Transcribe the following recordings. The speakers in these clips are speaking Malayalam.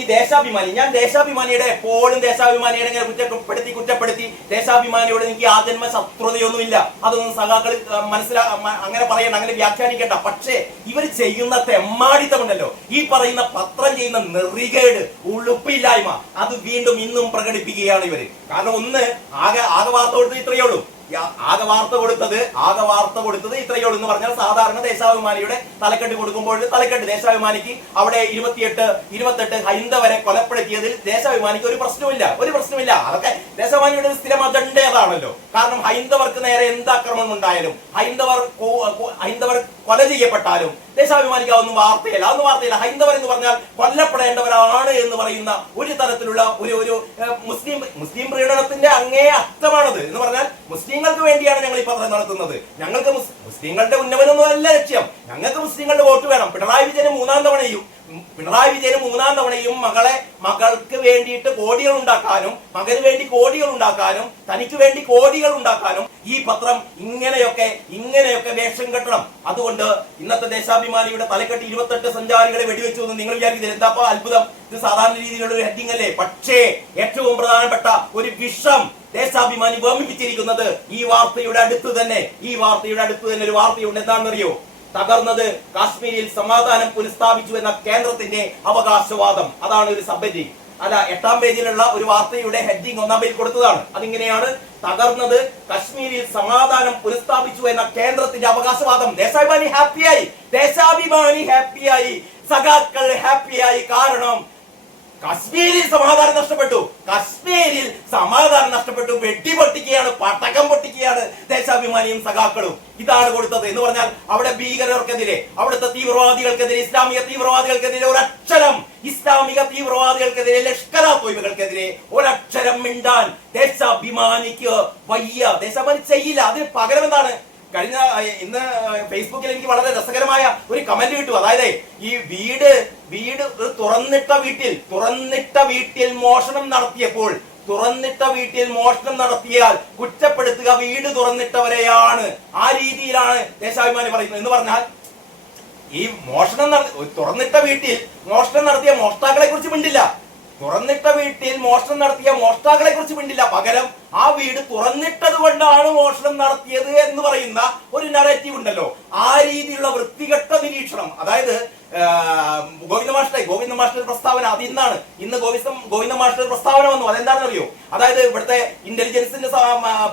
ഈ ദേശാഭിമാനി ഞാൻ ദേശാഭിമാനിയുടെ എപ്പോഴും ദേശാഭിമാനിയുടെ ഇങ്ങനെ കുറ്റപ്പെടുത്തി കുറ്റപ്പെടുത്തി ദേശാഭിമാനിയോട് എനിക്ക് ആജന്മ ശത്രുതയൊന്നുമില്ല. അതൊന്നും സഖാക്കൾ മനസ്സിലാ അങ്ങനെ പറയണ്ട അങ്ങനെ വ്യാഖ്യാനിക്കണ്ട. പക്ഷേ ഇവർ ചെയ്യുന്ന തെമ്മാടിത്തമുണ്ടല്ലോ. ഈ പറയുന്ന പത്രം ചെയ്യുന്ന നെറികേട് ഉളുപ്പില്ലായ്മ അത് വീണ്ടും ഇന്നും പ്രകടിപ്പിക്കുകയാണ് ഇവർ. കാരണം ഒന്ന് ആകെ ആകെ വാർത്ത കൊടുത്ത് ഇത്രയേ ഉള്ളൂ. ആകെ വാർത്ത കൊടുത്തത് ആകെ വാർത്ത കൊടുത്തത് ഇത്രയേ ഉള്ളൂ എന്ന് പറഞ്ഞാൽ സാധാരണ ദേശാഭിമാനിയുടെ തലക്കെട്ട് കൊടുക്കുമ്പോൾ തലക്കെട്ട്. ദേശാഭിമാനിക്ക് അവിടെ ഇരുപത്തിയെട്ട് ഇരുപത്തെട്ട് ഹൈന്ദവരെ കൊലപ്പെടുത്തിയതിൽ ദേശാഭിമാനിക്ക് ഒരു പ്രശ്നമില്ല ഒരു പ്രശ്നമില്ല അതൊക്കെ ദേശാഭിമാനിയുടെ ഒരു സ്ഥിരം കാരണം ഹൈന്ദവർക്ക് നേരെ എന്ത് ആക്രമണം ഉണ്ടായാലും ഹൈന്ദവർ ഹൈന്ദവർ കൊല ചെയ്യപ്പെട്ടാലും ദേശാഭിമാനിക്ക് വാർത്തയല്ല. അതൊന്നും വാർത്തയില്ല. ഹൈന്ദവർ എന്ന് പറഞ്ഞാൽ കൊല്ലപ്പെടേണ്ടവരാണ് എന്ന് പറയുന്ന ഒരു തരത്തിലുള്ള ഒരു ഒരു മുസ്ലിം മുസ്ലിം പ്രീണനത്തിന്റെ അങ്ങേ അർത്ഥമാണത് എന്ന് പറഞ്ഞാൽ മുസ്ലിങ്ങൾക്ക് വേണ്ടിയാണ് ഞങ്ങൾ ഈ പത്രം നടത്തുന്നത്. ഞങ്ങൾക്ക് മുസ്- മുസ്ലിങ്ങളുടെ ഉന്നമനമൊന്നും അല്ല ലക്ഷ്യം. ഞങ്ങൾക്ക് മുസ്ലിങ്ങളുടെ വോട്ട് വേണം. പിണറായി വിജയന് മൂന്നാം തവണയും പിണറായി വിജയന് മൂന്നാം തവണയും മകളെ മകൾക്ക് വേണ്ടിയിട്ട് കോടികൾ ഉണ്ടാക്കാനും മകന് വേണ്ടി കോടികൾ ഉണ്ടാക്കാനും തനിക്ക് വേണ്ടി കോടികൾ ഉണ്ടാക്കാനും ഈ പത്രം ഇങ്ങനെയൊക്കെ ഇങ്ങനെയൊക്കെ വേഷം കെട്ടണം. അതുകൊണ്ട് ഇന്നത്തെ ദേശാഭിമാനിയുടെ തലക്കെട്ട് ഇരുപത്തെട്ട് സഞ്ചാരികളെ വെടിവെച്ചു എന്ന് നിങ്ങൾ വിചാരിക്കുന്നത് എന്താ അത്ഭുതം? ഇത് സാധാരണ രീതിയിലുള്ള ഒരു ഹെഡിങ് അല്ലേ? പക്ഷേ ഏറ്റവും പ്രധാനപ്പെട്ട ഒരു വിഷം ദേശാഭിമാനി വേമിപ്പിച്ചിരിക്കുന്നത് ഈ വാർത്തയുടെ അടുത്ത് തന്നെ ഈ വാർത്തയുടെ അടുത്ത് തന്നെ ഒരു വാർത്തയുണ്ട്. എന്താണെന്നറിയോ? തകർന്നത് കാശ്മീരിൽ സമാധാനം പുനഃസ്ഥാപിച്ചു എന്ന കേന്ദ്രത്തിന്റെ അവകാശവാദം. അതാണ് ഒരു സബ്ജി അല്ല എട്ടാം പേജിലുള്ള ഒരു വാർത്തയുടെ ഹെഡിങ് ഒന്നാം പേജിൽ കൊടുത്തതാണ്. അതിങ്ങനെയാണ് തകർന്നത് കശ്മീരിൽ സമാധാനം പുനഃസ്ഥാപിച്ചു എന്ന കേന്ദ്രത്തിന്റെ അവകാശവാദം. ദേശാഭിമാനി ഹാപ്പിയായി. ദേശാഭിമാനി ഹാപ്പിയായി. സഖാക്കൾ ഹാപ്പിയായി. കാരണം കശ്മീരിൽ സമാധാനം നഷ്ടപ്പെട്ടു. കശ്മീരിൽ സമാധാനം നഷ്ടപ്പെട്ടു. വെട്ടി പൊട്ടിക്കുകയാണ് പട്ടകം പൊട്ടിക്കുകയാണ് ദേശാഭിമാനിയും സഖാക്കളും. ഇതാണ് കൊടുത്തത് എന്ന് പറഞ്ഞാൽ അവിടെ ഭീകരർക്കെതിരെ അവിടുത്തെ തീവ്രവാദികൾക്കെതിരെ ഇസ്ലാമിക തീവ്രവാദികൾക്കെതിരെ ഒരക്ഷരം ഇസ്ലാമിക തീവ്രവാദികൾക്കെതിരെ ലഷ്കര തൊയ്വുകൾക്കെതിരെ ഒരക്ഷരം മിണ്ടാൻ ദേശാഭിമാനിക്ക് വയ്യ. ദേശാഭിമാനി ചെയ്യില്ല. അതിന് പകരം എന്താണ് കഴിഞ്ഞ ഇന്ന് ഫേസ്ബുക്കിൽ എനിക്ക് വളരെ രസകരമായ ഒരു കമന്റ് കിട്ടും. അതായത് ഈ വീട് വീട് തുറന്നിട്ട വീട്ടിൽ തുറന്നിട്ട വീട്ടിൽ മോഷണം നടത്തിയപ്പോൾ തുറന്നിട്ട വീട്ടിൽ മോഷണം നടത്തിയാൽ കുറ്റപ്പെടുത്തുക വീട് തുറന്നിട്ടവരെയാണ്. ആ രീതിയിലാണ് ദേശാഭിമാനി പറയുന്നത്. എന്ന് പറഞ്ഞാൽ ഈ മോഷണം നടത്തി തുറന്നിട്ട വീട്ടിൽ മോഷണം നടത്തിയ മോഷ്ടാക്കളെ കുറിച്ച് മിണ്ടില്ല. തുറന്നിട്ട വീട്ടിൽ മോഷണം നടത്തിയ മോഷ്ടാക്കളെ കുറിച്ച് മിണ്ടില്ല. പകരം ആ വീട് തുറന്നിട്ടത് കൊണ്ടാണ് മോഷണം നടത്തിയത് എന്ന് പറയുന്ന ഒരു നറേറ്റീവ് ഉണ്ടല്ലോ. ആ രീതിയിലുള്ള വൃത്തികെട്ട നിരീക്ഷണം. അതായത് ഗോവിന്ദ മാഷ്ടേ ഗോവിന്ദ മാഷ്ടർ പ്രസ്താവന അത് ഇന്നാണ്. ഇന്ന് ഗോവിന്ദ ഗോവിന്ദ മാഷ്ടർ പ്രസ്താവന വന്നു. അതെന്താണെന്ന് അറിയോ? അതായത് ഇവിടുത്തെ ഇന്റലിജൻസിന്റെ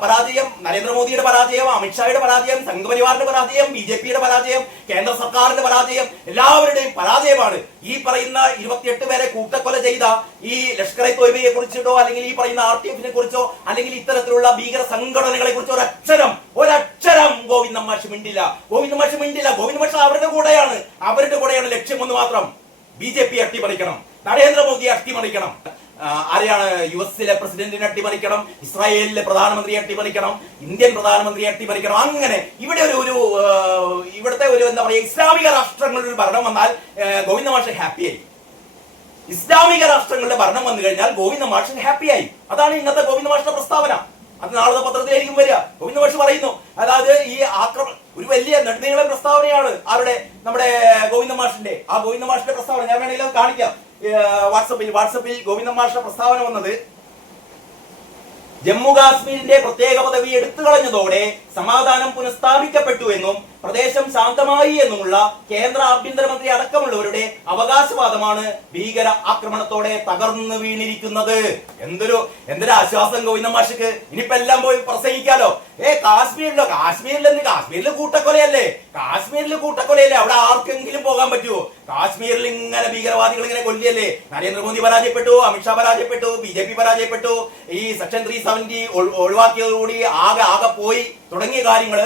പരാജയം നരേന്ദ്രമോദിയുടെ പരാജയം അമിത്ഷായുടെ പരാജയം സംഘപരിവാറിന്റെ പരാജയം ബി ജെ പിയുടെ പരാജയം കേന്ദ്ര സർക്കാരിന്റെ പരാജയം എല്ലാവരുടെയും പരാജയമാണ്. ഈ പറയുന്ന ഇരുപത്തിയെട്ട് പേരെ കൂട്ടക്കൊല ചെയ്ത ഈ ലഷ്കർ തൊയ്ബയെ കുറിച്ചിട്ടോ അല്ലെങ്കിൽ ഈ പറയുന്ന ആർ ടി എഫിനെ കുറിച്ചോ അല്ലെങ്കിൽ ഇത്തരത്തിലുള്ള ഭീകര സംഘടനകളെ കുറിച്ച് ഒരക്ഷരം ഒരക്ഷരം ഗോവിന്ദ മാഷ് മിണ്ടില്ല. ഗോവിന്ദ മാഷ് മിണ്ടില്ല. ഗോവിന്ദ മാഷ് അവരുടെ കൂടെയാണ്. അവരുടെ കൂടെയാണ് ലക്ഷ്യം ഒന്ന് മാത്രം ബി ജെ പി അട്ടിമറിക്കണം. നരേന്ദ്രമോദി അട്ടിമറിക്കണം. ആരെയാണ് യു എസിലെ പ്രസിഡന്റിനെ അട്ടിമറിക്കണം? ഇസ്രായേലിലെ പ്രധാനമന്ത്രിയെ അട്ടിമറിക്കണം? ഇന്ത്യൻ പ്രധാനമന്ത്രിയെ അട്ടിമറിക്കണം? അങ്ങനെ ഇവിടെ ഒരു ഒരു ഇവിടുത്തെ ഒരു എന്താ പറയുക ഇസ്ലാമിക രാഷ്ട്രങ്ങളിൽ ഭരണം വന്നാൽ ഗോവിന്ദ മാഷ് ഹാപ്പിയായി ഇസ്ലാമിക രാഷ്ട്രങ്ങളുടെ ഭരണം വന്നു കഴിഞ്ഞാൽ ഗോവിന്ദ മാഷൻ ഹാപ്പിയായി അതാണ് ഇന്നത്തെ ഗോവിന്ദ മാഷിന്റെ പ്രസ്താവന. അത് നാളത്തെ പത്രത്തിലായിരിക്കും വരിക. ഗോവിന്ദ മാഷ് പറയുന്നു അതായത് ഈ ആക്രമ ഒരു വലിയ നടുനീള പ്രസ്താവനയാണ് ആരുടെ? നമ്മുടെ ഗോവിന്ദ മാഷിന്റെ. ആ ഗോവിന്ദ മാഷിന്റെ പ്രസ്താവന. ഞാൻ വേണമെങ്കിൽ അത് കാണിക്കാം. വാട്സപ്പിൽ വാട്സപ്പിൽ ഗോവിന്ദ മാഷിന്റെ പ്രസ്താവന വന്നത് ജമ്മു കാശ്മീരിന്റെ പ്രത്യേക പദവി എടുത്തു കളഞ്ഞതോടെ സമാധാനം പുനഃസ്ഥാപിക്കപ്പെട്ടു എന്നും പ്രദേശം ശാന്തമായി എന്നുമുള്ള കേന്ദ്ര ആഭ്യന്തരമന്ത്രി അടക്കമുള്ളവരുടെ അവകാശവാദമാണ് ഭീകര ആക്രമണത്തോടെ തകർന്നു വീണിരിക്കുന്നത്. എന്തൊരു എന്തൊരു ആശ്വാസം ഗോവിന്ദ മാഷിക്ക് ഇനിയിപ്പോ എല്ലാം പോയി പ്രസംഗിക്കാലോ. ഏ കാശ്മീരിലോ? കാശ്മീരിൽ എന്ത്? കാശ്മീരിൽ കൂട്ടക്കൊലയല്ലേ? കാശ്മീരിൽ കൂട്ടക്കൊലയല്ലേ? അവിടെ ആർക്കെങ്കിലും പോകാൻ പറ്റുമോ കാശ്മീരിൽ ഇങ്ങനെ ഭീകരവാദികൾ ഇങ്ങനെ കൊല്ലിയല്ലേ? നരേന്ദ്രമോദി പരാജയപ്പെട്ടു അമിത്ഷാ പരാജയപ്പെട്ടു ബി ജെ പി പരാജയപ്പെട്ടു. ഈ സെക്ഷൻ ത്രീ സെവന്റി ഒഴിവാക്കിയതോടുകൂടി ആകെ ആകെ പോയി. തുടങ്ങിയ കാര്യങ്ങൾ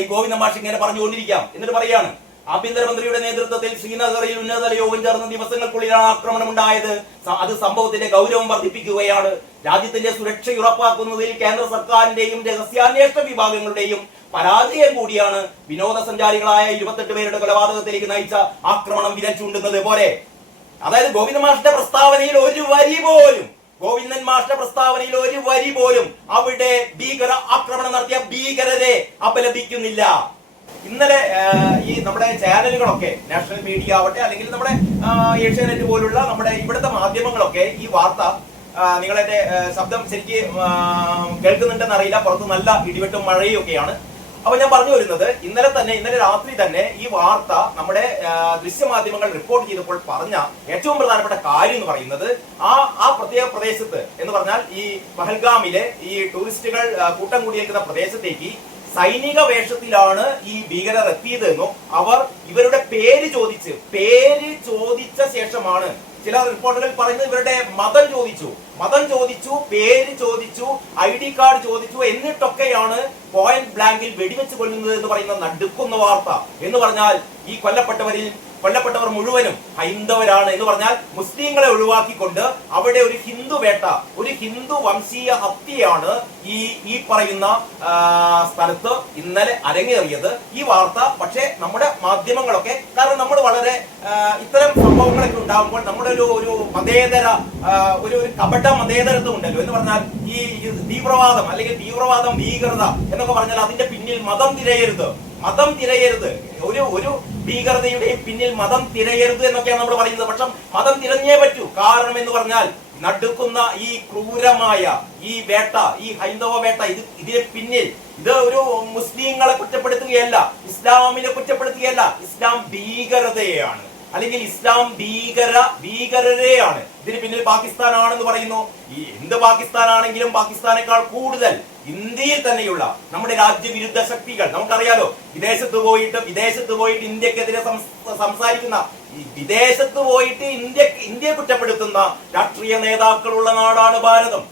ഈ ഗോവിന്ദ മാഷ് ഇങ്ങനെ പറഞ്ഞുകൊണ്ടിരിക്കാം. എന്നിട്ട് പറയാണ് ആഭ്യന്തരമന്ത്രിയുടെ നേതൃത്വത്തിൽ ശ്രീനഗറിൽ ഉന്നതതല യോഗം ചേർന്ന ദിവസങ്ങൾക്കുള്ളിലാണ് ആക്രമണം ഉണ്ടായത് അത് സംഭവത്തിന്റെ ഗൗരവം വർദ്ധിപ്പിക്കുകയാണ്. രാജ്യത്തിന്റെ സുരക്ഷ ഉറപ്പാക്കുന്നതിൽ കേന്ദ്ര സർക്കാരിന്റെയും രഹസ്യാന്വേഷണ വിഭാഗങ്ങളുടെയും പരാജയം കൂടിയാണ് വിനോദസഞ്ചാരികളായ ഇരുപത്തെട്ട് പേരുടെ കൊലപാതകത്തിലേക്ക് നയിച്ച ആക്രമണം വിരൽ ചൂണ്ടുന്നത് പോലെ. അതായത് ഗോവിന്ദ മാഷിന്റെ പ്രസ്താവനയിൽ ഒരു വരി പോലും ഗോവിന്ദൻ മാസ്റ്റർ പ്രസ്താവനയിൽ ഒരു വരി പോലും അവിടെ ഭീകര ആക്രമണം നടത്തിയ ഭീകരരെ അപലപിക്കുന്നില്ല. ഇന്നലെ ഈ നമ്മുടെ ചാനലുകളൊക്കെ നാഷണൽ മീഡിയ ആവട്ടെ അല്ലെങ്കിൽ നമ്മുടെ ഏഷ്യാനെറ്റ് പോലുള്ള നമ്മുടെ ഇവിടുത്തെ മാധ്യമങ്ങളൊക്കെ ഈ വാർത്ത നിങ്ങളെ നിങ്ങളെന്റെ ശബ്ദം ശരിക്ക് കേൾക്കുന്നുണ്ടെന്ന് അറിയില്ല. പുറത്ത് നല്ല ഇടിവെട്ടും മഴയും ഒക്കെയാണ്. അപ്പൊ ഞാൻ പറഞ്ഞു വരുന്നത് ഇന്നലെ തന്നെ ഇന്നലെ രാത്രി തന്നെ ഈ വാർത്ത നമ്മുടെ ദൃശ്യമാധ്യമങ്ങൾ റിപ്പോർട്ട് ചെയ്തപ്പോൾ പറഞ്ഞ ഏറ്റവും പ്രധാനപ്പെട്ട കാര്യം എന്ന് പറയുന്നത് ആ ആ പ്രത്യേക പ്രദേശത്ത് എന്ന് പറഞ്ഞാൽ ഈ പഹൽഗാമിലെ ഈ ടൂറിസ്റ്റുകൾ കൂട്ടം കൂടിയേക്കുന്ന പ്രദേശത്തേക്ക് സൈനിക വേഷത്തിലാണ് ഈ ഭീകരർ എത്തിയതെന്നും അവർ ഇവരുടെ പേര് ചോദിച്ച് പേര് ചോദിച്ച ശേഷമാണ് ചില റിപ്പോർട്ടുകൾ പറയുന്നത് ഇവരുടെ മതം ചോദിച്ചു. മതം ചോദിച്ചു പേര് ചോദിച്ചു ഐ ഡി കാർഡ് ചോദിച്ചു എന്നിട്ടൊക്കെയാണ് പോയിന്റ് ബ്ലാങ്കിൽ വെടിവെച്ച് കൊല്ലുന്നത് എന്ന് പറയുന്ന നടുക്കുന്ന വാർത്ത. എന്ന് പറഞ്ഞാൽ ഈ കൊല്ലപ്പെട്ടവരിൽ കൊല്ലപ്പെട്ടവർ മുഴുവനും ഹൈന്ദവരാണ് എന്ന് പറഞ്ഞാൽ മുസ്ലിങ്ങളെ ഒഴിവാക്കിക്കൊണ്ട് അവിടെ ഒരു ഹിന്ദു വേട്ട ഒരു ഹിന്ദു വംശീയ ഹത്യയാണ് ഈ ഈ പറയുന്ന സ്ഥലത്ത് ഇന്നലെ അരങ്ങേറിയത്. ഈ വാർത്ത പക്ഷേ നമ്മുടെ മാധ്യമങ്ങളൊക്കെ കാരണം നമ്മൾ വളരെ ഇത്തരം സംഭവങ്ങളൊക്കെ ഉണ്ടാകുമ്പോൾ നമ്മുടെ ഒരു ഒരു മതേതര ഒരു ഒരു മതേതരത്വം ഉണ്ടല്ലോ എന്ന് പറഞ്ഞാൽ ഈ തീവ്രവാദം അല്ലെങ്കിൽ തീവ്രവാദം ഭീകരത എന്നൊക്കെ പറഞ്ഞാൽ അതിന്റെ പിന്നിൽ മതം തിരയരുത്. മതം തിരയരുത്. ഒരു ഒരു ഭീകരതയുടെയും പിന്നിൽ മതം തിരയരുത് എന്നൊക്കെയാണ് നമ്മൾ പറയുന്നത്. പക്ഷെ മതം തിരഞ്ഞേ പറ്റൂ. കാരണം എന്ന് പറഞ്ഞാൽ നടുക്കുന്ന ഈ ക്രൂരമായ ഈ വേട്ട ഈ ഹൈന്ദവ വേട്ട ഇത് ഇതിന് പിന്നിൽ ഇത് ഒരു മുസ്ലിങ്ങളെ കുറ്റപ്പെടുത്തുകയല്ല ഇസ്ലാമിനെ കുറ്റപ്പെടുത്തുകയല്ല. ഇസ്ലാം ഭീകരതയാണ് അല്ലെങ്കിൽ ഇസ്ലാം ഭീകര ഭീകരരെയാണ്. ഇതിന് പിന്നിൽ പാകിസ്ഥാനാണെന്ന് പറയുന്നു. ഈ എന്ത് പാകിസ്ഥാനാണെങ്കിലും പാകിസ്ഥാനേക്കാൾ കൂടുതൽ ഇന്ത്യയിൽ തന്നെയുള്ള നമ്മുടെ രാജ്യവിരുദ്ധ ശക്തികൾ. നമുക്കറിയാലോ വിദേശത്ത് പോയിട്ട് വിദേശത്ത് പോയിട്ട് ഇന്ത്യക്കെതിരെ സംസാരിക്കുന്ന വിദേശത്ത് പോയിട്ട് ഇന്ത്യ ഇന്ത്യയെ കുറ്റപ്പെടുത്തുന്ന രാഷ്ട്രീയ നേതാക്കളുള്ള നാടാണ് ഭാരതം.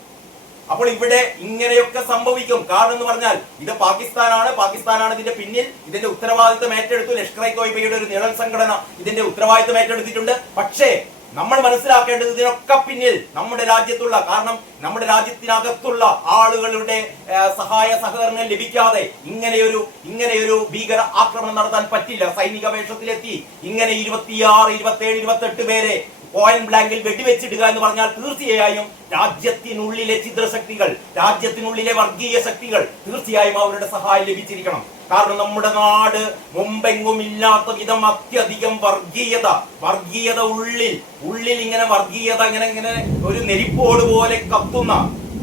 അപ്പോൾ ഇവിടെ ഇങ്ങനെയൊക്കെ സംഭവിക്കും. കാരണം എന്ന് പറഞ്ഞാൽ ഇത് പാകിസ്ഥാനാണ്. പാകിസ്ഥാനാണ് ഇതിന്റെ പിന്നിൽ. ഇതിന്റെ ഉത്തരവാദിത്തം ഏറ്റെടുത്തു. ലഷ്കർ ഇ തോയ്ബയുടെ ഒരു നിഴൽ സംഘടന ഇതിന്റെ ഉത്തരവാദിത്തം ഏറ്റെടുത്തിട്ടുണ്ട്. പക്ഷേ നമ്മൾ മനസ്സിലാക്കേണ്ടത് ഇതിനൊക്കെ പിന്നിൽ നമ്മുടെ രാജ്യത്തുള്ള കാരണം നമ്മുടെ രാജ്യത്തിനകത്തുള്ള ആളുകളുടെ സഹായ സഹകരണം ലഭിക്കാതെ ഇങ്ങനെയൊരു ഇങ്ങനെയൊരു ഭീകര ആക്രമണം നടത്താൻ പറ്റില്ല. സൈനിക വേഷത്തിലെത്തി. ഇങ്ങനെ ഇരുപത്തിയാറ് ഇരുപത്തി ഏഴ് ഇരുപത്തെട്ട് പേരെ പോയിന്റ് ബ്ലാങ്കിൽ വെടിവെച്ചിടുക എന്ന് പറഞ്ഞാൽ തീർച്ചയായും രാജ്യത്തിനുള്ളിലെ ചിദ്രശക്തികൾ രാജ്യത്തിനുള്ളിലെ വർഗീയ ശക്തികൾ തീർച്ചയായും അവരുടെ സഹായം ലഭിച്ചിരിക്കണം. കാരണം നമ്മുടെ നാട് മുമ്പെങ്ങും ഇല്ലാത്ത വിധം അത്യധികം വർഗീയത വർഗീയത ഉള്ളിൽ ഉള്ളിൽ ഇങ്ങനെ വർഗീയത ഇങ്ങനെ ഇങ്ങനെ ഒരു നെരിപ്പോട് പോലെ കത്തുന്ന.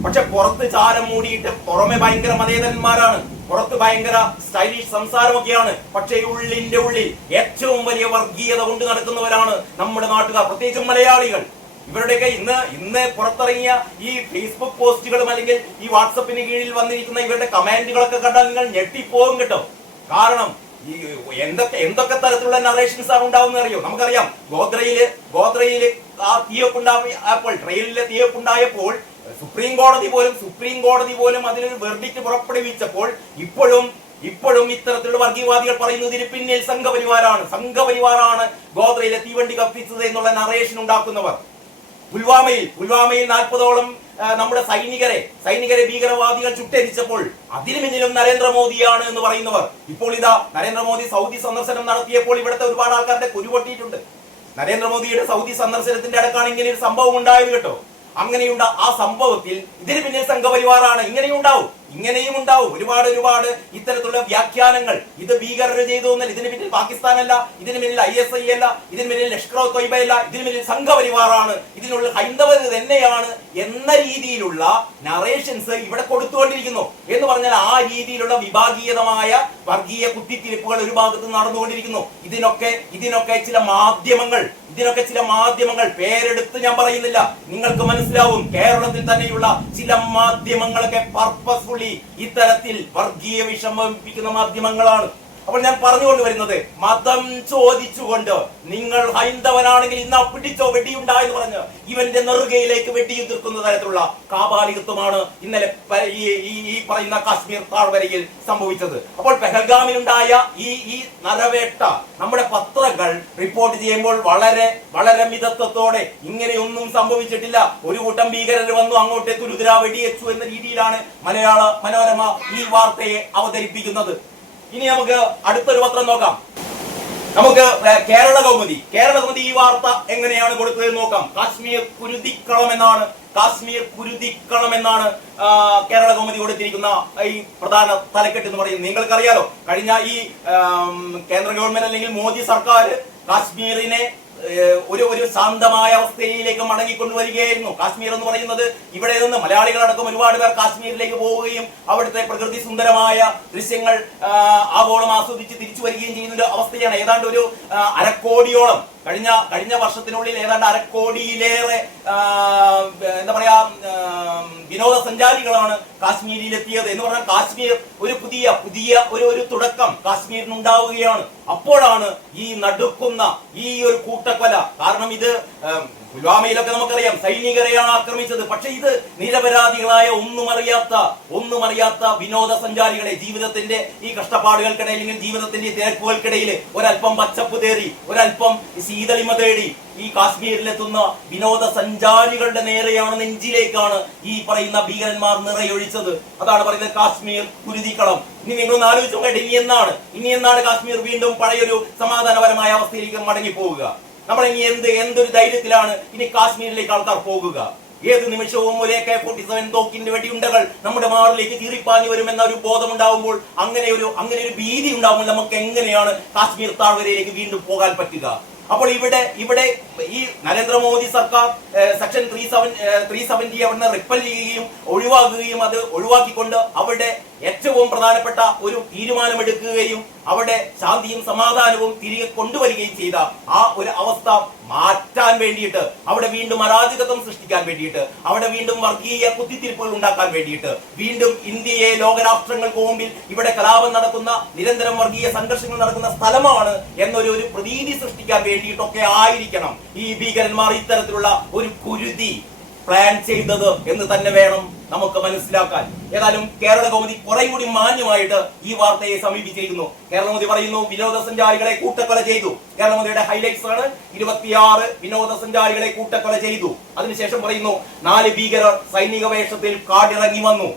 പക്ഷെ പുറത്ത് ചാരം മൂടിയിട്ട് പുറമെ ഭയങ്കര മതേതന്മാരാണ് പുറത്ത് ഭയങ്കര സ്റ്റൈലിഷ് സംസാരമൊക്കെയാണ്. പക്ഷേ ഉള്ളിന്റെ ഉള്ളിൽ ഏറ്റവും വലിയ വർഗീയത കൊണ്ട് നടക്കുന്നവരാണ് നമ്മുടെ നാട്ടുകാർ പ്രത്യേകിച്ചും മലയാളികൾ. ഇവരുടെയൊക്കെ ഇന്ന് ഇന്ന് പുറത്തിറങ്ങിയ ഈ ഫേസ്ബുക്ക് പോസ്റ്റുകളും അല്ലെങ്കിൽ ഈ വാട്സപ്പിന് കീഴിൽ വന്നിരിക്കുന്ന ഇവരുടെ കമാൻഡുകളൊക്കെ കണ്ടാൽ നിങ്ങൾ ഞെട്ടിപ്പോകും കേട്ടോ. കാരണം ഈ എന്തൊക്കെ എന്തൊക്കെ തരത്തിലുള്ള നറേഷൻസ് ആണ് ഉണ്ടാവുന്ന അറിയോ? നമുക്കറിയാം ഗോദ്രയിൽ ഗോദ്രയിൽ ആ തീയൊക്കെ ഉണ്ടായപ്പോൾ ട്രെയിനിലെ തീയൊക്കെ ഉണ്ടായപ്പോൾ സുപ്രീം കോടതി പോലും സുപ്രീം കോടതി പോലും അതിനൊരു വെർഡിക്റ്റ് പുറപ്പെടുവിച്ചപ്പോൾ ഇപ്പോഴും ഇപ്പോഴും ഇത്തരത്തിലുള്ള വർഗീയവാദികൾ പറയുന്നത് ഇതിന് പിന്നിൽ സംഘപരിവാരാണ്. സംഘപരിവാറാണ് ഗോദ്രയിലെ തീവണ്ടി കത്തിച്ചത് എന്നുള്ള നറേഷൻ ഉണ്ടാക്കുന്നവർ. പുൽവാമയിൽ പുൽവാമയിൽ നാൽപ്പതോളം നമ്മുടെ സൈനികരെ സൈനികരെ ഭീകരവാദികൾ ചുട്ടരിച്ചപ്പോൾ അതിനു പിന്നിലും നരേന്ദ്രമോദിയാണ് എന്ന് പറയുന്നവർ. ഇപ്പോൾ ഇതാ നരേന്ദ്രമോദി സൗദി സന്ദർശനം നടത്തിയപ്പോൾ ഇവിടുത്തെ ഒരുപാട് ആൾക്കാരുടെ കുരുപൊട്ടിയിട്ടുണ്ട് നരേന്ദ്രമോദിയുടെ സൗദി സന്ദർശനത്തിന്റെ അടക്കാണ് ഇങ്ങനെ ഒരു സംഭവം ഉണ്ടായത് കേട്ടോ. അങ്ങനെയുണ്ട ആ സംഭവത്തിൽ. ഇതിന് പിന്നിൽ സംഘപരിവാറാണ്. ഇങ്ങനെയും ഉണ്ടാവും ഇങ്ങനെയും ഉണ്ടാവും. ഒരുപാട് ഒരുപാട് ഇത്തരത്തിലുള്ള വ്യാഖ്യാനങ്ങൾ. ഇത് ഭീകരർ ചെയ്തു എന്നല്ല. ഇതിന് പിന്നിൽ പാകിസ്ഥാനല്ല ഇതിന് പിന്നിൽ ഐ എസ് ഐ അല്ല ഇതിന് പിന്നിൽ ലഷ്കർ തൊയ്ബ അല്ല ഇതിന് പിന്നിൽ സംഘപരിവാറാണ്. ഇതിനുള്ള ഹൈന്ദവർ തന്നെയാണ് എന്ന രീതിയിലുള്ള നറേഷൻസ് ഇവിടെ കൊടുത്തുകൊണ്ടിരിക്കുന്നു. എന്ന് പറഞ്ഞാൽ ആ രീതിയിലുള്ള വിഭാഗീയതമായ വർഗീയ കുത്തിത്തിരിപ്പുകൾ ഒരു ഭാഗത്ത് നടന്നുകൊണ്ടിരിക്കുന്നു. ഇതിനൊക്കെ ഇതിനൊക്കെ ചില മാധ്യമങ്ങൾ ഇതിനൊക്കെ ചില മാധ്യമങ്ങൾ പേരെടുത്ത് ഞാൻ പറയുന്നില്ല. നിങ്ങൾക്ക് മനസ്സിലാവും കേരളത്തിൽ തന്നെയുള്ള ചില മാധ്യമങ്ങളൊക്കെ പർപ്പസ്ഫുള്ളി ഇത്തരത്തിൽ വർഗീയ വിഷമിപ്പിക്കുന്ന മാധ്യമങ്ങളാണ്. അപ്പോൾ ഞാൻ പറഞ്ഞുകൊണ്ട് വരുന്നത് മതം ചോദിച്ചുകൊണ്ട് നിങ്ങൾ ഹൈന്ദവനാണെങ്കിൽ ഇന്ന് പിടിച്ചോ വെടിയുണ്ടായെന്ന് പറഞ്ഞ് ഇവന്റെ നെറുകയിലേക്ക് വെടിയുതിർക്കുന്ന തരത്തിലുള്ള കാപാലികത്വമാണ് ഇന്നലെ ഈ പറയുന്ന കാശ്മീർ താഴ്വരയിൽ സംഭവിച്ചത്. അപ്പോൾ പെഹൽഗാമിലുണ്ടായ ഈ ഈ നരവേട്ട നമ്മുടെ പത്രങ്ങൾ റിപ്പോർട്ട് ചെയ്യുമ്പോൾ വളരെ വളരെ മിതത്വത്തോടെ ഇങ്ങനെയൊന്നും സംഭവിച്ചിട്ടില്ല. ഒരു കൂട്ടം ഭീകരർ വന്നു അങ്ങോട്ടേ തുരുതിര വെടിയച്ചു എന്ന രീതിയിലാണ് മലയാള മനോരമ ഈ വാർത്തയെ അവതരിപ്പിക്കുന്നത്. ഇനി നമുക്ക് അടുത്തൊരു പത്രം നോക്കാം. നമുക്ക് കേരള കൗമുദി. കേരള കൗമുദി ഈ വാർത്ത എങ്ങനെയാണ് കൊടുത്തത് നോക്കാം. കാശ്മീർ കുരുതിക്കളം എന്നാണ് കാശ്മീർ കുരുതിക്കളം എന്നാണ് കേരള കൗമുദി കൊടുത്തിരിക്കുന്ന ഈ പ്രധാന തലക്കെട്ട് എന്ന് പറയുന്നത്. നിങ്ങൾക്കറിയാലോ കഴിഞ്ഞ ഈ കേന്ദ്ര ഗവൺമെന്റ് അല്ലെങ്കിൽ മോദി സർക്കാർ കാശ്മീരിനെ ഒരു ഒരു ശാന്തമായ അവസ്ഥയിലേക്ക് മടങ്ങിക്കൊണ്ടുവരികയായിരുന്നു. കാശ്മീർ എന്ന് പറയുന്നത് ഇവിടെ നിന്ന് മലയാളികളടക്കം ഒരുപാട് പേർ കാശ്മീരിലേക്ക് പോവുകയും അവിടുത്തെ പ്രകൃതി സുന്ദരമായ ദൃശ്യങ്ങൾ ആഗോളം ആസ്വദിച്ച് തിരിച്ചു വരികയും ചെയ്യുന്ന ഒരു അവസ്ഥയാണ്. ഏതാണ്ട് ഒരു അരക്കോടിയോളം കഴിഞ്ഞ കഴിഞ്ഞ വർഷത്തിനുള്ളിൽ ഏതാണ്ട് അരക്കോടിയിലേറെ എന്താ പറയാ വിനോദസഞ്ചാരികളാണ് കാശ്മീരിൽ എത്തിയത് എന്ന് പറഞ്ഞാൽ കാശ്മീർ ഒരു പുതിയ പുതിയ ഒരു ഒരു തുടക്കം കാശ്മീരിനുണ്ടാവുകയാണ്. അപ്പോഴാണ് ഈ നടുക്കുന്ന ഈ ഒരു കൂട്ടക്കൊല കാരണം ഇത് പുൽവാമയിലൊക്കെ നമുക്കറിയാം സൈനികരെയാണ് ആക്രമിച്ചത്. പക്ഷെ ഇത് നിരപരാധികളായ ഒന്നും അറിയാത്ത ഒന്നും അറിയാത്ത വിനോദസഞ്ചാരികളെ ജീവിതത്തിന്റെ ഈ കഷ്ടപ്പാടുകൾക്കിടയിൽ അല്ലെങ്കിൽ ജീവിതത്തിന്റെ തിരക്കുകൾക്കിടയിൽ ഒരല്പം പച്ചപ്പ് തേറി ഒരല്പം ശീതളിമ തേടി ഈ കാശ്മീരിലെത്തുന്ന വിനോദസഞ്ചാരികളുടെ നേരെയാണ് നെഞ്ചിലേക്കാണ് ഈ പറയുന്ന ഭീകരന്മാർ നിറയൊഴിച്ചത്. അതാണ് പറയുന്നത് കാശ്മീർ കുരുതിക്കളം. ഇനി നിങ്ങളൊന്ന് ആലോചിച്ചു നോക്കട്ടെ ഇനി എന്നാണ്? ഇനി എന്നാണ് കാശ്മീർ വീണ്ടും പഴയൊരു സമാധാനപരമായ അവസ്ഥയിലേക്ക് മടങ്ങി പോവുക നമ്മൾ ഇനി എന്ത് എന്തൊരു ധൈര്യത്തിലാണ് ഇനി കാശ്മീരിലേക്ക് ആൾക്കാർ പോകുക. ഏത് നിമിഷവും ഒരു കെ ഫോർട്ടി സെവൻ തോക്കിന്റെ വെടിയുണ്ടകൾ നമ്മുടെ മാറിലേക്ക് ചീറിപ്പാഞ്ഞു വരുമെന്ന ഒരു ബോധമുണ്ടാവുമ്പോൾ അങ്ങനെ ഒരു അങ്ങനെ ഒരു ഭീതി ഉണ്ടാവുമ്പോൾ നമുക്ക് എങ്ങനെയാണ് കാശ്മീർ താഴ്വരയിലേക്ക് വീണ്ടും പോകാൻ പറ്റുക? അപ്പോൾ ഇവിടെ ഇവിടെ ഈ നരേന്ദ്രമോദി സർക്കാർ section three seven three seventy അവിടുന്ന് റിപ്പൽ ചെയ്യുകയും ഒഴിവാക്കുകയും അത് ഒഴിവാക്കിക്കൊണ്ട് അവിടെ ഏറ്റവും പ്രധാനപ്പെട്ട ഒരു തീരുമാനമെടുക്കുകയും അവിടെ ശാന്തിയും സമാധാനവും തിരികെ കൊണ്ടുവരികയും ചെയ്ത ആ ഒരു അവസ്ഥ മാറ്റാൻ വേണ്ടിയിട്ട് അവിടെ വീണ്ടും അരാജകത്വം സൃഷ്ടിക്കാൻ വേണ്ടിയിട്ട് അവിടെ വീണ്ടും വർഗീയ കുത്തിത്തിരിപ്പുകൾ ഉണ്ടാക്കാൻ വേണ്ടിയിട്ട് വീണ്ടും ഇന്ത്യയെ ലോകരാഷ്ട്രങ്ങൾക്ക് മുമ്പിൽ ഇവിടെ കലാപം നടക്കുന്ന നിരന്തരം വർഗീയ സംഘർഷങ്ങൾ നടക്കുന്ന സ്ഥലമാണ് എന്നൊരു ഒരു പ്രതീതി സൃഷ്ടിക്കാൻ വേണ്ടിയിട്ടൊക്കെ ആയിരിക്കണം ഈ ഭീകരന്മാർ ഇത്തരത്തിലുള്ള ഒരു കുരുതി പ്ലാൻ ചെയ്തത് എന്ന് തന്നെ വേണം നമുക്ക് മനസ്സിലാക്കാൻ. ഏതായാലും കേരള കൗമുദി കുറെ കൂടി മാന്യമായിട്ട് ഈ വാർത്തയെ സമീപിച്ചിരിക്കുന്നു. കേരള മോദി പറയുന്നു വിനോദസഞ്ചാരികളെ കൂട്ടക്കൊല ചെയ്തു. കേരള മോദിയുടെ ഹൈലൈറ്റ്സ് ആണ് ഇരുപത്തിയാറ് വിനോദസഞ്ചാരികളെ കൂട്ടക്കൊല ചെയ്തു. അതിനുശേഷം പറയുന്നു നാല് ഭീകരർ സൈനിക വേഷത്തിൽ കാടിറങ്ങി വന്നു.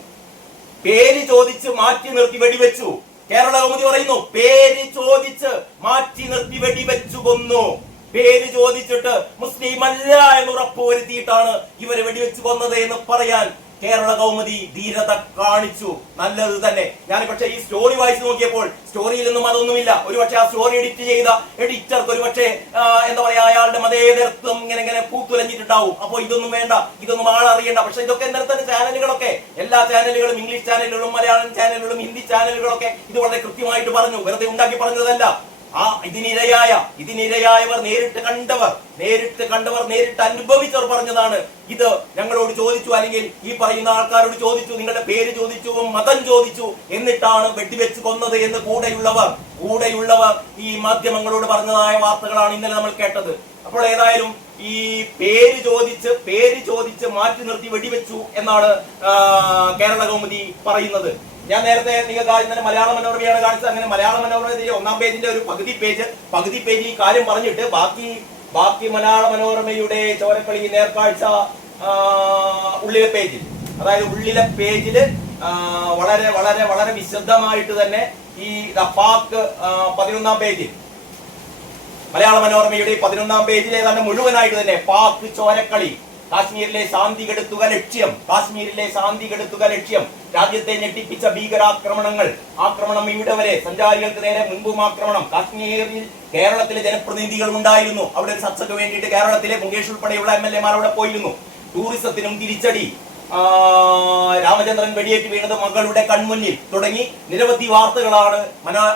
പേര് ചോദിച്ച് മാറ്റി നിർത്തി വെടിവെച്ചു. കേരള കൗമുദി പറയുന്നു പേര് ചോദിച്ച് മാറ്റി നിർത്തി വെടിവെച്ചു കൊന്നു. പേര് ചോദിച്ചിട്ട് മുസ്ലിം അല്ല എന്ന് ഉറപ്പുവരുത്തിയിട്ടാണ് ഇവരെ വെടിവെച്ചു കൊന്നത് എന്ന് പറയാൻ കേരള കൗമുദി ധീരത കാണിച്ചു. നല്ലത് തന്നെ. ഞാൻ പക്ഷെ ഈ സ്റ്റോറി വായിച്ചു നോക്കിയപ്പോൾ സ്റ്റോറിയിലൊന്നും അതൊന്നുമില്ല. ഒരു പക്ഷേ ആ സ്റ്റോറി എഡിറ്റ് ചെയ്ത എഡിറ്റർക്ക് ഒരു പക്ഷേ എന്താ പറയാ അയാളുടെ മതേതരത്വം ഇങ്ങനെ ഇങ്ങനെ പൂത്തുലഞ്ഞിട്ടുണ്ടാവും. അപ്പൊ ഇതൊന്നും വേണ്ട. ഇതൊന്നും ആളറിയണ്ട പക്ഷെ ഇതൊക്കെ ഇന്നലെ തന്നെ ചാനലുകളൊക്കെ. എല്ലാ ചാനലുകളും ഇംഗ്ലീഷ് ചാനലുകളും മലയാളം ചാനലുകളും ഹിന്ദി ചാനലുകളൊക്കെ ഇത് വളരെ കൃത്യമായിട്ട് പറഞ്ഞു. വെറുതെ ഉണ്ടാക്കി പറഞ്ഞതല്ല. ആ ഇതിനിരയായ ഇതിനിരയായവർ നേരിട്ട് കണ്ടവർ നേരിട്ട് കണ്ടവർ നേരിട്ട് അനുഭവിച്ചവർ പറഞ്ഞതാണ്. ഇത് ഞങ്ങളോട് ചോദിച്ചു അല്ലെങ്കിൽ ഈ പറയുന്ന ആൾക്കാരോട് ചോദിച്ചു നിങ്ങളുടെ പേര് ചോദിച്ചു മതം ചോദിച്ചു എന്നിട്ടാണ് വെടിവെച്ച് കൊന്നത് എന്ന് കൂടെയുള്ളവർ കൂടെയുള്ളവർ ഈ മാധ്യമങ്ങളോട് പറഞ്ഞതായ വാർത്തകളാണ് ഇന്നലെ നമ്മൾ കേട്ടത്. അപ്പോൾ ഏതായാലും ഈ പേര് ചോദിച്ച് പേര് ചോദിച്ച് മാറ്റി നിർത്തി വെടിവെച്ചു എന്നാണ് കേരള കൗമുദി പറയുന്നത്. ഞാൻ നേരത്തെ നിങ്ങൾക്ക് കാണുന്ന മലയാള മനോരമയാണ് കാണിച്ചത്. അങ്ങനെ മലയാള മനോരമയിലെ ഒന്നാം പേജിന്റെ ഒരു പകുതി പേജ് പകുതി പേജ് ഈ കാര്യം പറഞ്ഞിട്ട് ബാക്കി ബാക്കി മലയാള മനോരമയുടെ ചോരക്കളി നേർക്കാഴ്ച ഉള്ളിലെ പേജിൽ. അതായത് ഉള്ളിലെ പേജിൽ വളരെ വളരെ വളരെ വിശദമായിട്ട് തന്നെ ഈ പതിനൊന്നാം പേജിൽ. മലയാള മനോരമയുടെ പതിനൊന്നാം പേജിലെ തന്നെ മുഴുവനായിട്ട് തന്നെ പാക് ചോരക്കളി. കാശ്മീരിലെ ശാന്തി കെടുത്തുക ലക്ഷ്യം. കാശ്മീരിലെ ശാന്തി കെടുത്തുക ലക്ഷ്യം. രാജ്യത്തെ ഞെട്ടിപ്പിച്ച ഭീകരാക്രമണങ്ങൾ. ആക്രമണം ഇവിടെ വരെ. സഞ്ചാരികൾക്ക് നേരെ മുൻപും ആക്രമണം. കാശ്മീരിൽ കേരളത്തിലെ ജനപ്രതിനിധികൾ ഉണ്ടായിരുന്നു. അവിടെ ഒരു ചർച്ചയ്ക്ക് വേണ്ടിയിട്ട് കേരളത്തിലെ മുകേഷ് ഉൾപ്പെടെയുള്ള എം എൽ എമാർ അവിടെ പോയിരുന്നു. ടൂറിസത്തിനും തിരിച്ചടി. രാമചന്ദ്രൻ വെടിയേറ്റ് വീണത് മകളുടെ കൺമുന്നിൽ. തുടങ്ങി നിരവധി വാർത്തകളാണ്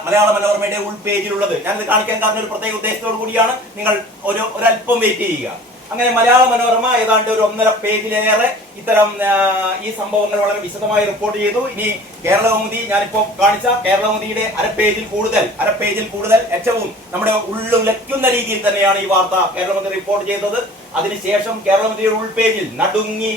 മലയാള മനോരമയുടെ ഉൾപേജിലുള്ളത്. ഞാനിത് കാണിക്കാൻ കാരണം ഒരു പ്രത്യേക ഉദ്ദേശത്തോടു കൂടിയാണ്. നിങ്ങൾ ഒരു ഒരല്പം വെയിറ്റ് ചെയ്യുക. അങ്ങനെ മലയാള മനോരമ ഏതാണ്ട് ഒരു ഒന്നര പേജിലേറെ ഇത്തരം ഈ സംഭവങ്ങൾ വളരെ വിശദമായി റിപ്പോർട്ട് ചെയ്തു. ഇനി കേരളകൗമുദി ഞാനിപ്പോ കാണിച്ച കേരളകൗമുദിയുടെ അര പേജിൽ കൂടുതൽ അര പേജിൽ കൂടുതൽ ഏറ്റവും നമ്മുടെ ഉള്ളുലയ്ക്കുന്ന രീതിയിൽ തന്നെയാണ് ഈ വാർത്ത കേരളമന്ത്രി റിപ്പോർട്ട് ചെയ്തത്. അതിനുശേഷം കേരളമന്ത്രിയുടെ ഉൾപേജിൽ നടുങ്ങി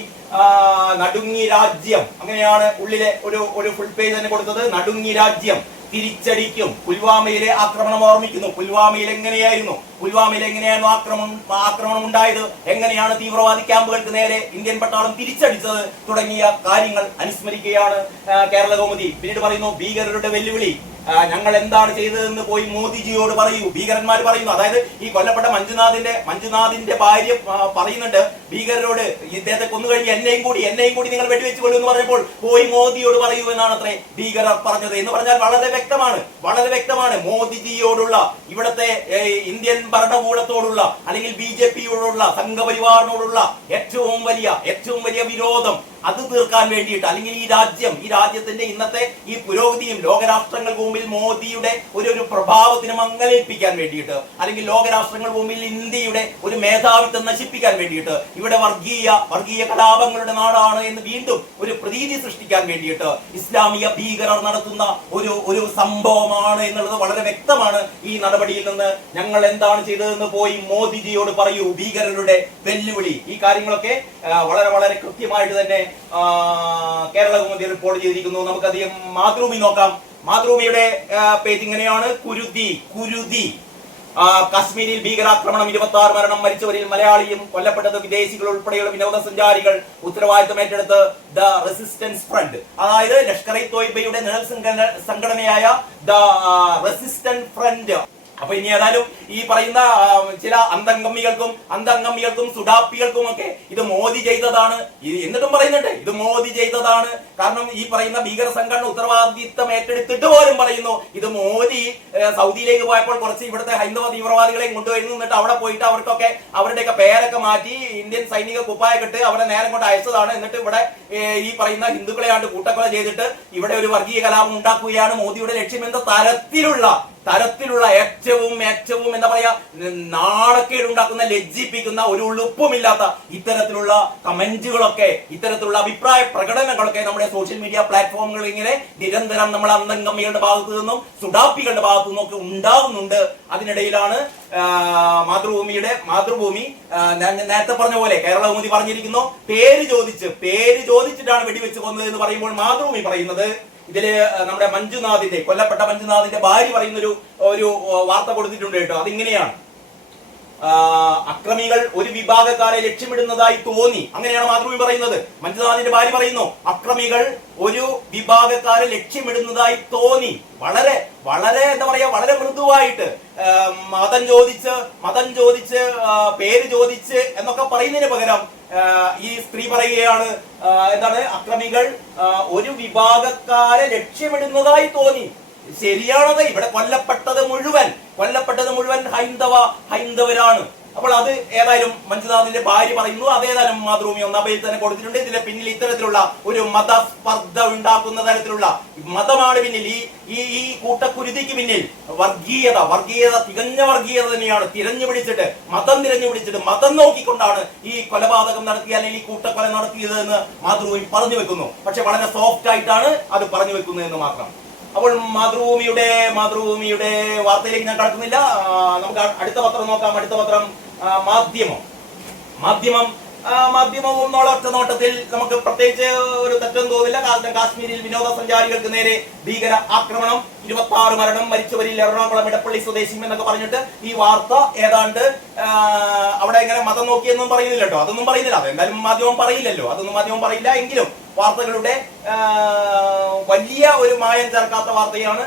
നടുങ്ങി രാജ്യം അങ്ങനെയാണ് ഉള്ളിലെ ഒരു ഒരു ഫുൾ പേജ് തന്നെ കൊടുത്തത്. നടുങ്ങി രാജ്യം തിരിച്ചടിക്കും. പുൽവാമയിലെ ആക്രമണം ഓർമ്മിക്കുന്നു. പുൽവാമയിൽ എങ്ങനെയായിരുന്നു? പുൽവാമയിൽ എങ്ങനെയായിരുന്നു ആക്രമണം ആക്രമണം ഉണ്ടായത്? എങ്ങനെയാണ് തീവ്രവാദി ക്യാമ്പുകൾക്ക് നേരെ ഇന്ത്യൻ പട്ടാളം തിരിച്ചടിച്ചത് തുടങ്ങിയ കാര്യങ്ങൾ അനുസ്മരിക്കുകയാണ് കേരള കൗമുദി. പിന്നീട് പറയുന്നു ഭീകരരുടെ വെല്ലുവിളി. ഞങ്ങൾ എന്താണ് ചെയ്തതെന്ന് പോയി മോദിജിയോട് പറയൂ. ഭീകരന്മാർ പറയുന്നു അതായത് ഈ കൊല്ലപ്പെട്ട മഞ്ജുനാഥിന്റെ മഞ്ജുനാഥിന്റെ ഭാര്യ പറയുന്നുണ്ട് ഭീകരരോട് ഇദ്ദേഹത്തെ കൊന്നു കഴിഞ്ഞ് എന്നെയും കൂടി എന്നെയും കൂടി നിങ്ങൾ വെടിവെച്ച് കൊല്ലൂ എന്ന് പറഞ്ഞപ്പോൾ പോയി മോദിയോട് പറയൂ എന്നാണ് അത്രേ ഭീകരർ പറഞ്ഞത് എന്ന് പറഞ്ഞാൽ വളരെ വ്യക്തമാണ് വളരെ വ്യക്തമാണ് മോദിജിയോടുള്ള ഇവിടുത്തെ ഇന്ത്യൻ ഭരണകൂടത്തോടുള്ള അല്ലെങ്കിൽ ബി ജെ പിയോടുള്ള സംഘപരിവാറിനോടുള്ള ഏറ്റവും വലിയ ഏറ്റവും വലിയ വിരോധം അത് തീർക്കാൻ വേണ്ടിയിട്ട് അല്ലെങ്കിൽ ഈ രാജ്യം ഈ രാജ്യത്തിന്റെ ഇന്നത്തെ ഈ പുരോഗതിയും ലോകരാഷ്ട്രങ്ങൾക്ക് മുമ്പിൽ മോദിയുടെ ഒരു ഒരു പ്രഭാവത്തിന് മങ്ങലേൽപ്പിക്കാൻ വേണ്ടിയിട്ട് അല്ലെങ്കിൽ ലോകരാഷ്ട്രങ്ങൾക്ക് മുമ്പിൽ ഇന്ത്യയുടെ ഒരു മേധാവിത്വം നശിപ്പിക്കാൻ വേണ്ടിയിട്ട് ഇവിടെ വർഗീയ വർഗീയ കലാപങ്ങളുടെ നാടാണ് എന്ന് വീണ്ടും ഒരു പ്രതീതി സൃഷ്ടിക്കാൻ വേണ്ടിയിട്ട് ഇസ്ലാമിക ഭീകരർ നടത്തുന്ന ഒരു ഒരു സംഭവമാണ് എന്നുള്ളത് വളരെ വ്യക്തമാണ്. ഈ നടപടിയിൽ നിന്ന് ഞങ്ങൾ എന്താണ് ചെയ്തതെന്ന് പോയി മോദിജിയോട് പറയൂ ഭീകരരുടെ വെല്ലുവിളി. ഈ കാര്യങ്ങളൊക്കെ വളരെ വളരെ കൃത്യമായിട്ട് തന്നെ കേരള കൗമുദി റിപ്പോർട്ട് ചെയ്തിരിക്കുന്നു. നമുക്കധികം മാതൃഭൂമി നോക്കാം. മാതൃഭൂമിയുടെ പേജ് ഇങ്ങനെയാണ്. കുരുതി കുരുതി. കശ്മീരിൽ ഭീകരാക്രമണം ഇരുപത്തി ആറ് മരണം മരിച്ചവരിൽ മലയാളിയും കൊല്ലപ്പെട്ടത് വിദേശികൾ ഉൾപ്പെടെയുള്ള വിനോദസഞ്ചാരികൾ. ഉത്തരവാദിത്തം ഏറ്റെടുത്ത് ദ റെസിസ്റ്റൻസ് ഫ്രണ്ട്. അതായത് ലഷ്കർ ഇ തോയ്ബയുടെ നിഴൽ സംഘടനയായ ദ റെസിസ്റ്റന്റ് ഫ്രണ്ട്. അപ്പൊ ഇനി ഏതായാലും ഈ പറയുന്ന ചില അന്തംഗമ്മികൾക്കും അന്തംഗമ്മികൾക്കും സുഡാപ്പികൾക്കും ഒക്കെ ഇത് മോദി ചെയ്തതാണ്. എന്നിട്ടും പറയുന്നുണ്ട് ഇത് മോദി ചെയ്തതാണ്. കാരണം ഈ പറയുന്ന ഭീകര സംഘടന ഉത്തരവാദിത്തം ഏറ്റെടുത്തിട്ട് പോലും പറയുന്നു ഇത് മോദി സൗദിയിലേക്ക് പോയപ്പോൾ കുറച്ച് ഇവിടുത്തെ ഹൈന്ദവ തീവ്രവാദികളെയും കൊണ്ടുവരുന്നു. എന്നിട്ട് അവിടെ പോയിട്ട് അവർക്കൊക്കെ അവരുടെയൊക്കെ പേരൊക്കെ മാറ്റി ഇന്ത്യൻ സൈനിക കുപ്പായൊക്കെ ഇട്ട് അവരെ നേരം കൊണ്ട് അയച്ചതാണ്. എന്നിട്ട് ഇവിടെ ഈ പറയുന്ന ഹിന്ദുക്കളെ കൂട്ടക്കൊല ചെയ്തിട്ട് ഇവിടെ ഒരു വർഗീയ കലാപം ഉണ്ടാക്കുകയാണ് മോദിയുടെ ലക്ഷ്യം എന്ന തരത്തിലുള്ള തരത്തിലുള്ള ഏറ്റവും ഏറ്റവും എന്താ പറയാ നാണക്കേടുണ്ടാക്കുന്ന ലജ്ജിപ്പിക്കുന്ന ഒരു ഉളുപ്പുമില്ലാത്ത ഇത്തരത്തിലുള്ള കമന്റുകളൊക്കെ ഇത്തരത്തിലുള്ള അഭിപ്രായ പ്രകടനങ്ങളൊക്കെ നമ്മുടെ സോഷ്യൽ മീഡിയ പ്ലാറ്റ്ഫോമുകളിൽ ഇങ്ങനെ നിരന്തരം നമ്മൾ അന്തംഗമ്മികളുടെ ഭാഗത്തു നിന്നും സുഡാപ്പികളുടെ ഭാഗത്തു നിന്നും ഒക്കെ ഉണ്ടാകുന്നുണ്ട് അതിനിടയിലാണ് മാതൃഭൂമിയുടെ മാതൃഭൂമി നേരത്തെ പറഞ്ഞ പോലെ കേരള കൗമുദി പറഞ്ഞിരിക്കുന്നു. പേര് ചോദിച്ച് പേര് ചോദിച്ചിട്ടാണ് വെടിവെച്ച് കൊന്നത് എന്ന് പറയുമ്പോൾ മാതൃഭൂമി പറയുന്നത്. ഇതിൽ നമ്മുടെ മഞ്ജുനാഥിന്റെ കൊല്ലപ്പെട്ട മഞ്ജുനാഥിന്റെ ഭാര്യ പറയുന്നൊരു ഒരു വാർത്ത കൊടുത്തിട്ടുണ്ട് കേട്ടോ. അതിങ്ങനെയാണ്. അക്രമികൾ ഒരു വിഭാഗക്കാരെ ലക്ഷ്യമിടുന്നതായി തോന്നി. അങ്ങനെയാണ് മാതൃഭൂമി പറയുന്നത്. മഞ്ജുനാഥിന്റെ ഭാര്യ പറയുന്നു അക്രമികൾ ഒരു വിഭാഗക്കാരെ ലക്ഷ്യമിടുന്നതായി തോന്നി. വളരെ വളരെ എന്താ പറയാ വളരെ മൃദുവായിട്ട് മതം ചോദിച്ച് മതം ചോദിച്ച് പേര് ചോദിച്ച് എന്നൊക്കെ പറയുന്നതിന് പകരം ഈ സ്ത്രീ പറയുകയാണ് എന്താണ് അക്രമികൾ ഒരു വിഭാഗക്കാരെ ലക്ഷ്യമിടുന്നതായി തോന്നി. ശരിയാണത്? ഇവിടെ കൊല്ലപ്പെട്ടത് മുഴുവൻ. കൊല്ലപ്പെട്ടത് മുഴുവൻ ഹൈന്ദവ ഹൈന്ദവരാണ്. അപ്പോൾ അത് ഏതായാലും മഞ്ജുനാഥിന്റെ ഭാര്യ പറയുന്നു. അതേതായാലും മാതൃഭൂമി ഒന്നബയിൽ തന്നെ കൊടുത്തിട്ടുണ്ട്. ഇതിന്റെ പിന്നിൽ ഇത്തരത്തിലുള്ള ഒരു മതസ്പർദ്ധ ഉണ്ടാക്കുന്ന തരത്തിലുള്ള മതമാണ് പിന്നിൽ. ഈ ഈ ഈ കൂട്ടക്കുരുതിക്ക് പിന്നിൽ വർഗീയത വർഗീയത തികഞ്ഞ വർഗീയത തന്നെയാണ്. തിരഞ്ഞു പിടിച്ചിട്ട് മതം തിരഞ്ഞു പിടിച്ചിട്ട് മതം നോക്കിക്കൊണ്ടാണ് ഈ കൊലപാതകം നടത്തിയ അല്ലെങ്കിൽ ഈ കൂട്ടക്കൊല നടത്തിയത് എന്ന് മാതൃഭൂമി പറഞ്ഞു വെക്കുന്നു. പക്ഷെ വളരെ സോഫ്റ്റ് ആയിട്ടാണ് അത് പറഞ്ഞു വെക്കുന്നത് എന്ന് മാത്രം. അപ്പോൾ മാതൃഭൂമിയുടെ മാതൃഭൂമിയുടെ വാർത്തയിലേക്ക് ഞാൻ കടക്കുന്നില്ല. നമുക്ക് അടുത്ത പത്രം നോക്കാം. അടുത്ത പത്രം മാധ്യമം. മാധ്യമം മാധ്യമവും ഒറ്റ നോട്ടത്തിൽ നമുക്ക് പ്രത്യേകിച്ച് ഒരു തെറ്റൊന്നും തോന്നില്ല. കാരണം കാശ്മീരിൽ വിനോദസഞ്ചാരികൾക്ക് നേരെ ഭീകര ആക്രമണം. ഇരുപത്തി ആറ് മരണം മരിച്ചവരിൽ എറണാകുളം ഇടപ്പള്ളി സ്വദേശിയും എന്നൊക്കെ പറഞ്ഞിട്ട് ഈ വാർത്ത ഏതാണ്ട് അവിടെ ഇങ്ങനെ മതം നോക്കിയെന്നും പറയുന്നില്ല അതൊന്നും പറയുന്നില്ല. അതെന്തായാലും മാധ്യമം പറയില്ലല്ലോ. അതൊന്നും മാധ്യമം പറയില്ല എങ്കിലും വാർത്തകളുടെ വലിയ ഒരു മായം ചേർക്കാത്ത വാർത്തയാണ്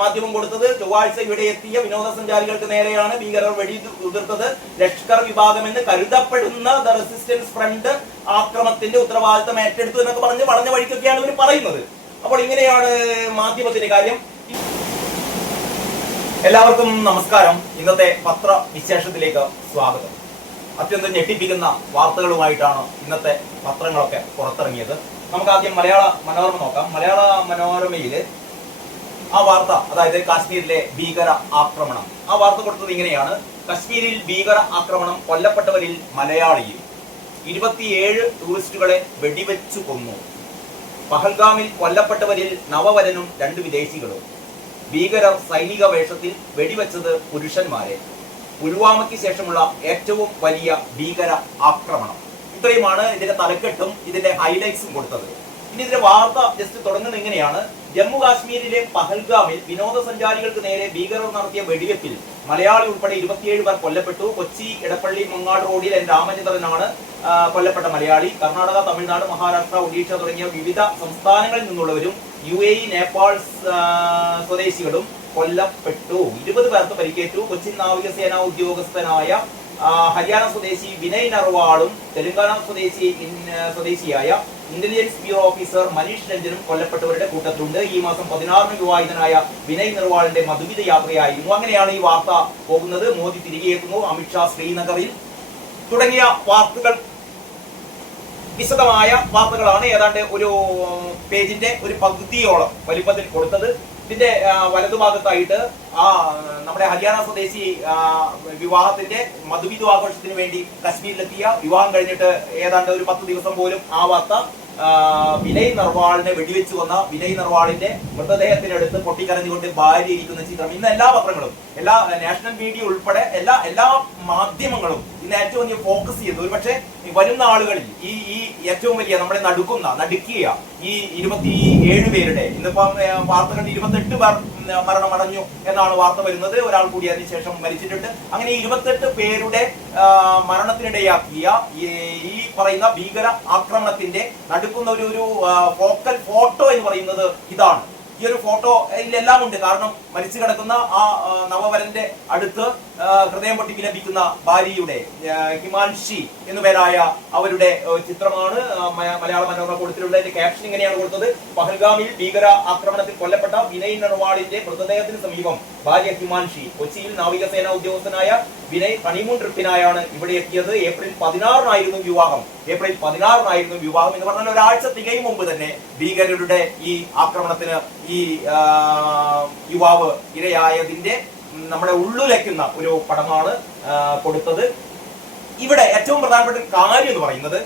മാധ്യമം കൊടുത്തത്. ചൊവ്വാഴ്ച ഇവിടെ എത്തിയ വിനോദസഞ്ചാരികൾക്ക് നേരെയാണ് ഭീകരർ വെടി ഉതിർത്തത്. ലഷ്കർ വിഭാഗം എന്ന് കരുതപ്പെടുന്ന ദ റെസിസ്റ്റൻസ് ഫ്രണ്ട് ആക്രമത്തിന്റെ ഉത്തരവാദിത്തം ഏറ്റെടുത്തു എന്നൊക്കെ പറഞ്ഞ് വളഞ്ഞ വഴിക്കൊക്കെയാണ് ഇവർ പറയുന്നത്. അപ്പോൾ ഇങ്ങനെയാണ് മാധ്യമത്തിന്റെ കാര്യം. എല്ലാവർക്കും നമസ്കാരം. ഇന്നത്തെ പത്ര വിശേഷത്തിലേക്ക് സ്വാഗതം. അത്യന്തം ഞെട്ടിപ്പിക്കുന്ന വാർത്തകളുമായിട്ടാണ് ഇന്നത്തെ പത്രങ്ങളൊക്കെ പുറത്തിറങ്ങിയത്. നമുക്ക് ആദ്യം മലയാള മനോരമ നോക്കാം. മലയാള മനോരമയിൽ ആ വാർത്ത അതായത് കാശ്മീരിലെ ഭീകര ആക്രമണം. ആ വാർത്ത കൊടുത്തത് ഇങ്ങനെയാണ്. കശ്മീരിൽ ഭീകര ആക്രമണം കൊല്ലപ്പെട്ടവരിൽ മലയാളിയും ഇരുപത്തിയേഴ് ടൂറിസ്റ്റുകളെ വെടിവെച്ചു കൊന്നു. പഹൽഗാമിൽ കൊല്ലപ്പെട്ടവരിൽ നവവരനും രണ്ട് വിദേശികളും. ഭീകരർ സൈനിക വേഷത്തിൽ വെടിവെച്ചത് പുരുഷന്മാരെ. പുൽവാമയ്ക്ക് ശേഷമുള്ള ഏറ്റവും വലിയ ഭീകര ആക്രമണം. ഇത്രയുമാണ് ഇതിന്റെ തലക്കെട്ടും ഇതിന്റെ ഹൈലൈറ്റ്സും കൊടുത്തത്. ഇനി ഇതിന്റെ വാർത്ത ജസ്റ്റ് തുടങ്ങുന്നത് ഇങ്ങനെയാണ്. ജമ്മു കാശ്മീരിലെ പഹൽഗാമിൽ വിനോദസഞ്ചാരികൾക്ക് നേരെ ഭീകരർ നടത്തിയ വെടിവെപ്പിൽ മലയാളി ഉൾപ്പെടെ ഇരുപത്തിയേഴ് പേർ കൊല്ലപ്പെട്ടു. കൊച്ചി എടപ്പള്ളി മങ്ങാട് റോഡിൽ എൻ രാമചന്ദ്രനാണ് കൊല്ലപ്പെട്ട മലയാളി. കർണാടക തമിഴ്നാട് മഹാരാഷ്ട്ര ഒഡീഷ തുടങ്ങിയ വിവിധ സംസ്ഥാനങ്ങളിൽ നിന്നുള്ളവരും യു എ നേപ്പാൾ സ്വദേശികളും കൊല്ലപ്പെട്ടു. ഇരുപത് പേർക്ക് പരിക്കേറ്റു. കൊച്ചിൻ നാവികസേന ഉദ്യോഗസ്ഥനായ ഹരിയാന സ്വദേശി വിനയ് നർവാളും തെലങ്കാന സ്വദേശി സ്വദേശിയായ ഇന്റലിജൻസ് ബ്യൂറോ ഓഫീസർ മനീഷ് രഞ്ജനും കൊല്ലപ്പെട്ടവരുടെ കൂട്ടത്തിലുണ്ട്. ഈ മാസം പതിനാറിന് വിവാഹിതനായ വിനയ് നിർവാളിന്റെ മധുവിധ യാത്രയായിരുന്നു. അങ്ങനെയാണ് ഈ വാർത്ത പോകുന്നത്. മോദി തിരികെ എത്തുന്നു. അമിത്ഷാ ശ്രീനഗറിൽ തുടങ്ങിയ വാർത്തകൾ വിശദമായ വാർത്തകളാണ് ഏതാണ്ട് ഒരു പേജിന്റെ ഒരു പകുതിയോളം വലിപ്പത്തിൽ കൊടുത്തത്. ഇതിന്റെ വലതുഭാഗത്തായിട്ട് ആ നമ്മുടെ ഹരിയാന സ്വദേശി വിവാഹത്തിന്റെ മധുവിധു ആഘോഷത്തിന് വേണ്ടി കശ്മീരിലെത്തിയ വിവാഹം കഴിഞ്ഞിട്ട് ഏതാണ്ട് ഒരു പത്ത് ദിവസം പോലും ആവാത്ത വിനയ് നർവാളിനെ വെടിവെച്ചു വന്ന വിനയ് നർവാളിന്റെ മൃതദേഹത്തിനടുത്ത് പൊട്ടിക്കരഞ്ഞുകൊണ്ട് ഭാര്യ ഇരിക്കുന്ന ചിത്രം. ഇന്ന് എല്ലാ പത്രങ്ങളും എല്ലാ നാഷണൽ മീഡിയ ഉൾപ്പെടെ എല്ലാ എല്ലാ മാധ്യമങ്ങളും ഇന്ന് ഏറ്റവും അധികം ഫോക്കസ് ചെയ്യുന്നത്. ഒരുപക്ഷെ പക്ഷേ വരുന്ന ആളുകളിൽ ഈ ഈ ഏറ്റവും വലിയ നമ്മളെ നടുക്കുന്ന നടുക്കിയ ഈ ഇരുപത്തി ഏഴ് പേരുടെ ഇന്നിപ്പം വാർത്തകൾ ഇരുപത്തെട്ട് പേർ മരണമടഞ്ഞു എന്നാണ് വാർത്ത വരുന്നത്. ഒരാൾ കൂടി അതിനുശേഷം മരിച്ചിട്ടുണ്ട്. അങ്ങനെ ഇരുപത്തെട്ട് പേരുടെ മരണത്തിനിടയാക്കിയ ഈ പറയുന്ന ഭീകര ആക്രമണത്തിന്റെ നടുക്കുന്ന ഒരു ഒരു ഫോക്കൽ ഫോട്ടോ എന്ന് പറയുന്നത് ഇതാണ്. ഈ ഒരു ഫോട്ടോ ഇതിലെല്ലാം ഉണ്ട്. കാരണം മരിച്ചു കിടക്കുന്ന ആ നവവരന്റെ അടുത്ത് ഹൃദയം പൊട്ടി വിലപിക്കുന്ന ഭാര്യയുടെ ഹിമാൻഷി എന്ന് പേരായ അവരുടെ ചിത്രമാണ് മലയാള മനോരമ കൊടുത്തിട്ടുള്ള അതിന്റെ ക്യാപ്ഷൻ ഇങ്ങനെയാണ് കൊടുത്തത്. പഹൽഗാമിൽ ഭീകര ആക്രമണത്തിൽ കൊല്ലപ്പെട്ട വിനയ് നർവാളിന്റെ മൃതദേഹത്തിന് സമീപം ഭാര്യ ഹിമാൻഷി കൊച്ചിയിൽ നാവികസേന ഉദ്യോഗസ്ഥനായ വിനയ് ഹണിമൂൺ ട്രിപ്പിനായാണ് ഇവിടെ എത്തിയത്. ഏപ്രിൽ പതിനാറിനായിരുന്നു വിവാഹം. ഏപ്രിൽ പതിനാറിനായിരുന്നു വിവാഹം എന്ന് പറഞ്ഞാൽ ഒരാഴ്ച തികയും മുമ്പ് തന്നെ ഭീകരരുടെ ഈ ആക്രമണത്തിന് ഈ യുവാവ് ഇരയായതിന്റെ നമ്മുടെ ഉള്ളുലയ്ക്കുന്ന ഒരു പടമാണ് കൊടുത്തത്. ഇവിടെ ഏറ്റവും പ്രധാനപ്പെട്ട ഒരു കാര്യം എന്ന് പറയുന്നത്